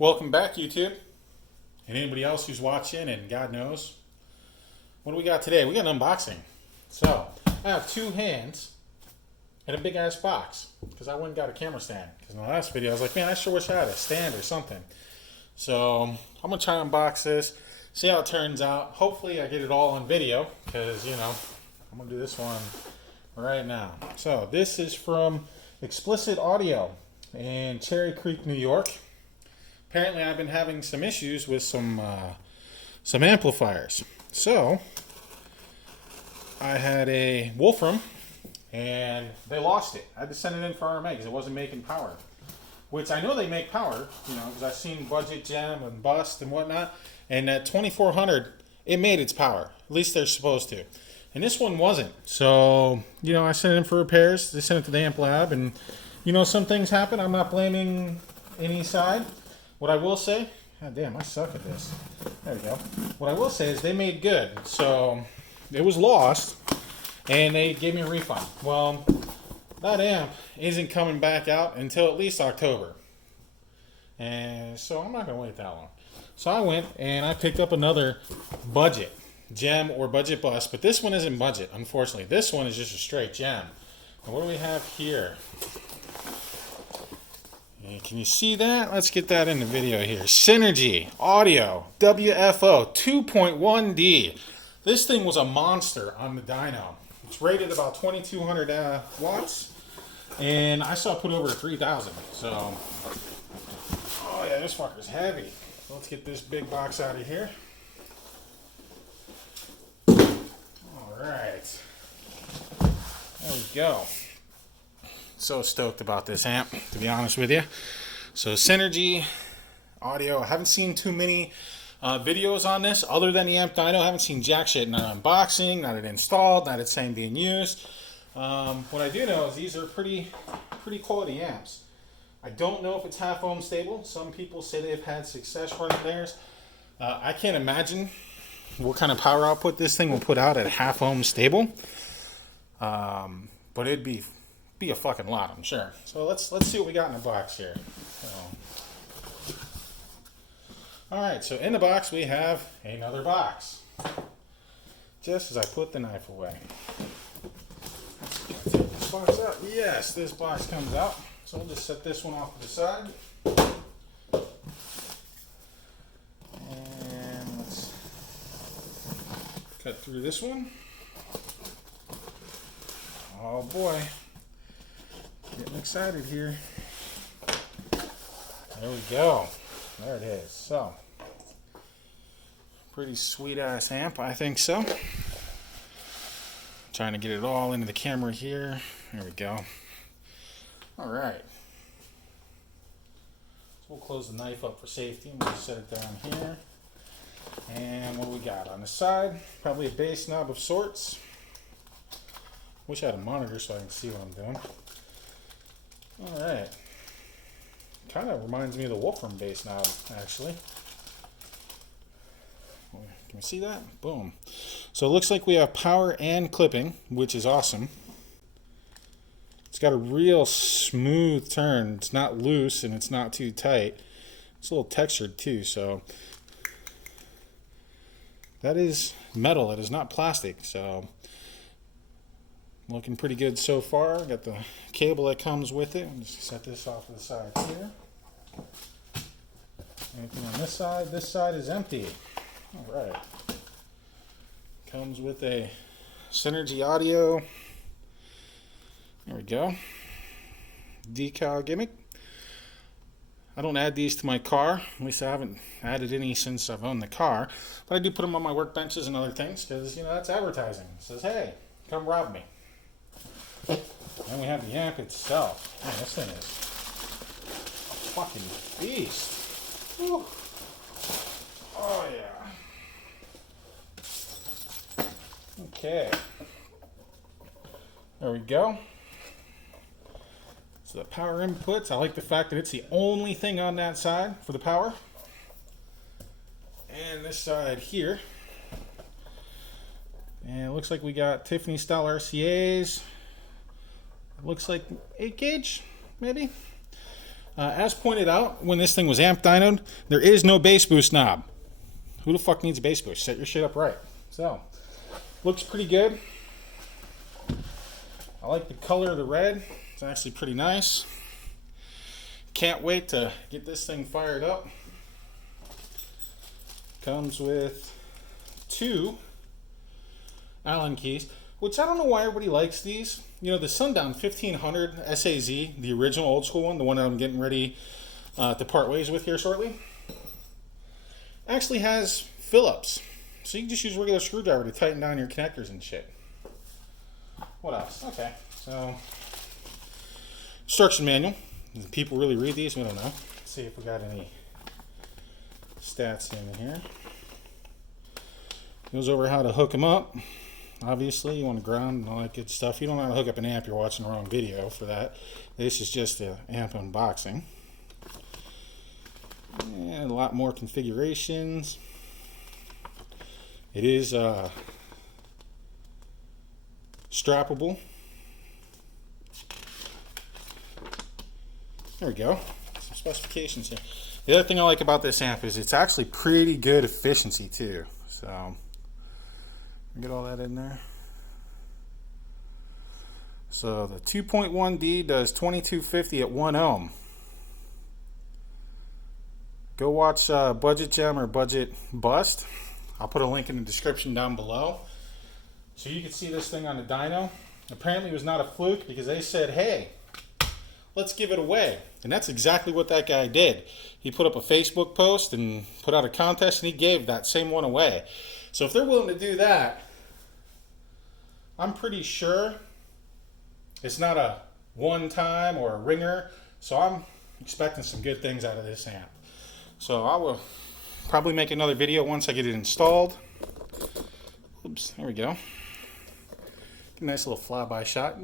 Welcome back, YouTube, and anybody else who's watching, and God knows. What do we got today? We got an unboxing. So, I have two hands and a big ass box because I went and got a camera stand. Because in the last video, I was like, man, I sure wish I had a stand or something. So, I'm going to try to unbox this, see how it turns out. Hopefully, I get it all on video because, you know, I'm going to do this one right now. So, this is from Explicit Audio in Cherry Creek, New York. Apparently, I've been having some issues with some amplifiers. So, I had a Wolfram, and they lost it. I had to send it in for RMA because it wasn't making power. Which I know they make power, you know, because I've seen Budget Gem and Bust and whatnot. And at 2400, it made its power. At least they're supposed to. And this one wasn't. So, you know, I sent it in for repairs. They sent it to the amp lab, and, you know, some things happen. I'm not blaming any side. What I will say, God damn, I suck at this. There we go. What I will say is they made good. So it was lost, and they gave me a refund. Well, that amp isn't coming back out until at least October. And so I'm not going to wait that long. So I went and I picked up another Budget Gem or Budget Bust, but this one isn't Budget, unfortunately. This one is just a straight Gem. And what do we have here? Can you see that? Let's get that in the video here. Synergy Audio WFO 2.1D. This thing was a monster on the Dyno. It's rated about 2200 watts, and I saw it put over 3000. So, oh yeah, this fucker's heavy. Let's get this big box out of here. All right, there we go. So stoked about this amp, to be honest with you. So Synergy Audio. I haven't seen too many videos on this other than the amp Dyno. I haven't seen jack shit, not unboxing, not it installed, not it saying being used. What I do know is these are pretty quality amps. I don't know if it's half ohm stable. Some people say they've had success running theirs. I can't imagine what kind of power output this thing will put out at half ohm stable. But it'd be a fucking lot, I'm sure. So let's see what we got in the box here. Alright, so in the box we have another box. Just as I put the knife away. Take this box out. Yes, this box comes out. So we'll just set this one off to the side. And let's cut through this one. Oh boy. Getting excited here. There we go. There it is. So, pretty sweet ass amp, I think so. Trying to get it all into the camera here. There we go. All right. So we'll close the knife up for safety and we'll set it down here. And what do we got on the side? Probably a bass knob of sorts. Wish I had a monitor so I can see what I'm doing. Alright. Kind of reminds me of the Wolfram bass knob, actually. Can you see that? Boom. So it looks like we have power and clipping, which is awesome. It's got a real smooth turn. It's not loose and it's not too tight. It's a little textured too, so that is metal. That is not plastic, so looking pretty good so far. Got the cable that comes with it. I'll just set this off to the side here. Anything on this side? This side is empty. Alright. Comes with a Synergy Audio. There we go. Decal gimmick. I don't add these to my car. At least I haven't added any since I've owned the car. But I do put them on my workbenches and other things because, you know, that's advertising. It says, hey, come rob me. And we have the amp itself. Man, this thing is a fucking beast. Whew. Oh yeah. Okay. There we go. So the power inputs. I like the fact that it's the only thing on that side for the power. And this side here. And it looks like we got Tiffany style RCAs. Looks like 8 gauge, maybe. As pointed out, when this thing was amp dynoed, there is no bass boost knob. Who the fuck needs a bass boost? Set your shit up right. So, looks pretty good. I like the color of the red. It's actually pretty nice. Can't wait to get this thing fired up. Comes with 2 Allen keys, which I don't know why everybody likes these. You know, the Sundown 1500 SAZ, the original old school one, the one that I'm getting ready to part ways with here shortly, actually has Phillips. So you can just use a regular screwdriver to tighten down your connectors and shit. What else? Okay, so instruction manual. Do people really read these? We don't know. Let's see if we got any stats in here. Goes over how to hook them up. Obviously, you want to ground and all that good stuff. You don't know how to hook up an amp, you're watching the wrong video for that. This is just an amp unboxing. And a lot more configurations. It is strappable. There we go. Some specifications here. The other thing I like about this amp is it's actually pretty good efficiency too. So, get all that in there. So the 2.1D does 2250 at 1 ohm. Go watch Budget Gem or Budget Bust. I'll put a link in the description down below. So you can see this thing on the dyno. Apparently it was not a fluke because they said, hey, let's give it away. And that's exactly what that guy did. He put up a Facebook post and put out a contest and he gave that same one away. So if they're willing to do that, I'm pretty sure it's not a one time or a ringer. So I'm expecting some good things out of this amp. So I will probably make another video once I get it installed. Oops, there we go. Nice little flyby shot.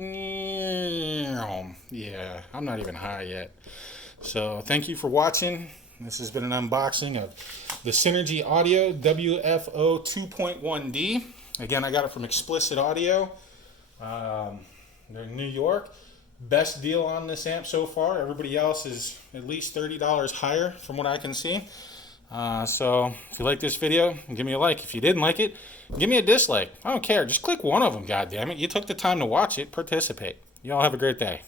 Yeah, I'm not even high yet. So thank you for watching. This has been an unboxing of the Synergy Audio WFO 2.1D. Again, I got it from Explicit Audio. They're in New York. Best deal on this amp so far. Everybody else is at least $30 higher from what I can see. So if you like this video, give me a like. If you didn't like it, give me a dislike. I don't care. Just click one of them, goddammit. You took the time to watch it. Participate. Y'all have a great day.